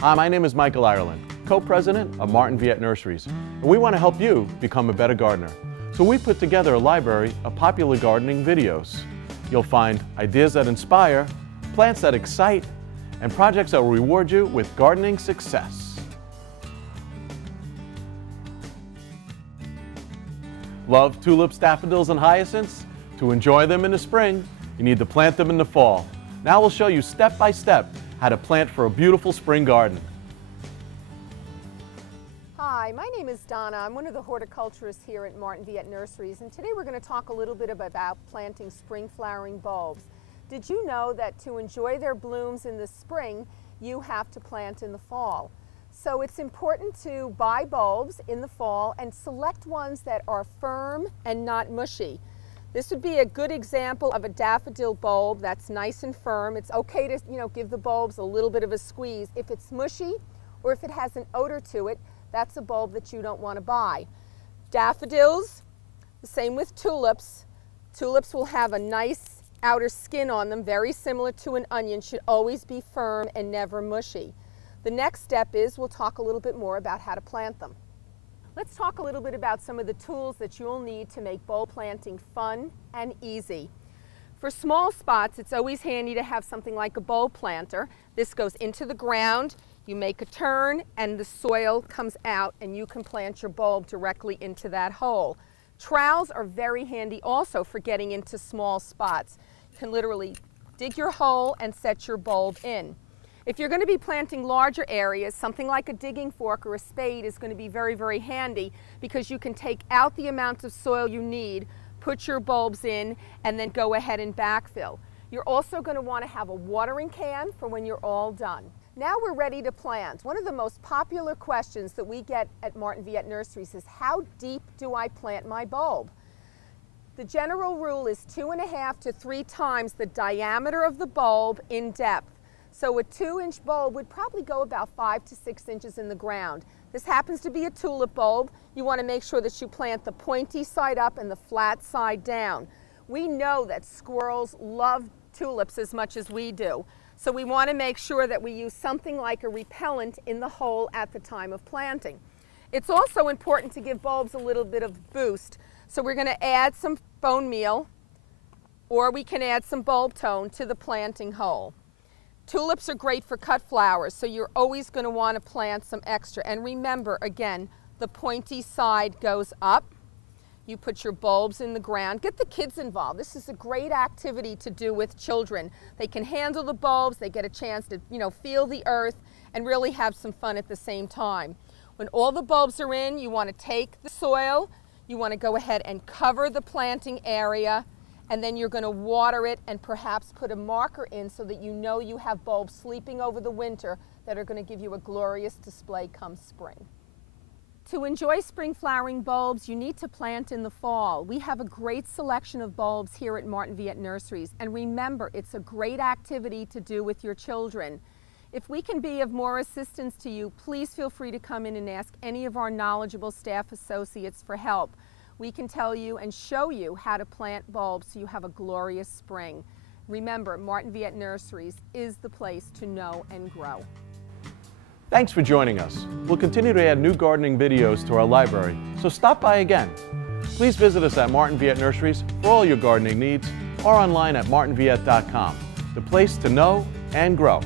Hi, my name is Michael Ireland, co-president of Martin Viette Nurseries, and we want to help you become a better gardener. So we put together a library of popular gardening videos. You'll find ideas that inspire, plants that excite, and projects that will reward you with gardening success. Love tulips, daffodils, and hyacinths? To enjoy them in the spring, you need to plant them in the fall. Now we'll show you step by step how to plant for a beautiful spring garden. Hi, my name is Donna. I'm one of the horticulturists here at Martin Viette Nurseries, and today we're going to talk a little bit about planting spring flowering bulbs. Did you know that to enjoy their blooms in the spring, you have to plant in the fall? So it's important to buy bulbs in the fall and select ones that are firm and not mushy. This would be a good example of a daffodil bulb that's nice and firm. It's okay to, give the bulbs a little bit of a squeeze. If it's mushy or if it has an odor to it, that's a bulb that you don't want to buy. Daffodils, the same with tulips. Tulips will have a nice outer skin on them, very similar to an onion, should always be firm and never mushy. The next step is we'll talk a little bit more about how to plant them. Let's talk a little bit about some of the tools that you'll need to make bulb planting fun and easy. For small spots, it's always handy to have something like a bulb planter. This goes into the ground, you make a turn, and the soil comes out, and you can plant your bulb directly into that hole. Trowels are very handy also for getting into small spots. You can literally dig your hole and set your bulb in. If you're going to be planting larger areas, something like a digging fork or a spade is going to be very, very handy because you can take out the amount of soil you need, put your bulbs in, and then go ahead and backfill. You're also going to want to have a watering can for when you're all done. Now we're ready to plant. One of the most popular questions that we get at Martin Viette Nurseries is, how deep do I plant my bulb? The general rule is 2.5 to 3 times the diameter of the bulb in depth. So a 2-inch bulb would probably go about 5 to 6 inches in the ground. This happens to be a tulip bulb. You want to make sure that you plant the pointy side up and the flat side down. We know that squirrels love tulips as much as we do. So we want to make sure that we use something like a repellent in the hole at the time of planting. It's also important to give bulbs a little bit of boost. So we're going to add some bone meal, or we can add some bulb tone to the planting hole. Tulips are great for cut flowers, so you're always going to want to plant some extra. And remember, again, the pointy side goes up. You put your bulbs in the ground. Get the kids involved. This is a great activity to do with children. They can handle the bulbs, they get a chance to, feel the earth and really have some fun at the same time. When all the bulbs are in, you want to take the soil, you want to go ahead and cover the planting area, and then you're going to water it and perhaps put a marker in so that you know you have bulbs sleeping over the winter that are going to give you a glorious display come spring. To enjoy spring flowering bulbs, you need to plant in the fall. We have a great selection of bulbs here at Martin Viette Nurseries, and remember, it's a great activity to do with your children. If we can be of more assistance to you, please feel free to come in and ask any of our knowledgeable staff associates for help. We can tell you and show you how to plant bulbs so you have a glorious spring. Remember, Martin Viette Nurseries is the place to know and grow. Thanks for joining us. We'll continue to add new gardening videos to our library, so stop by again. Please visit us at Martin Viette Nurseries for all your gardening needs, or online at martinviette.com, the place to know and grow.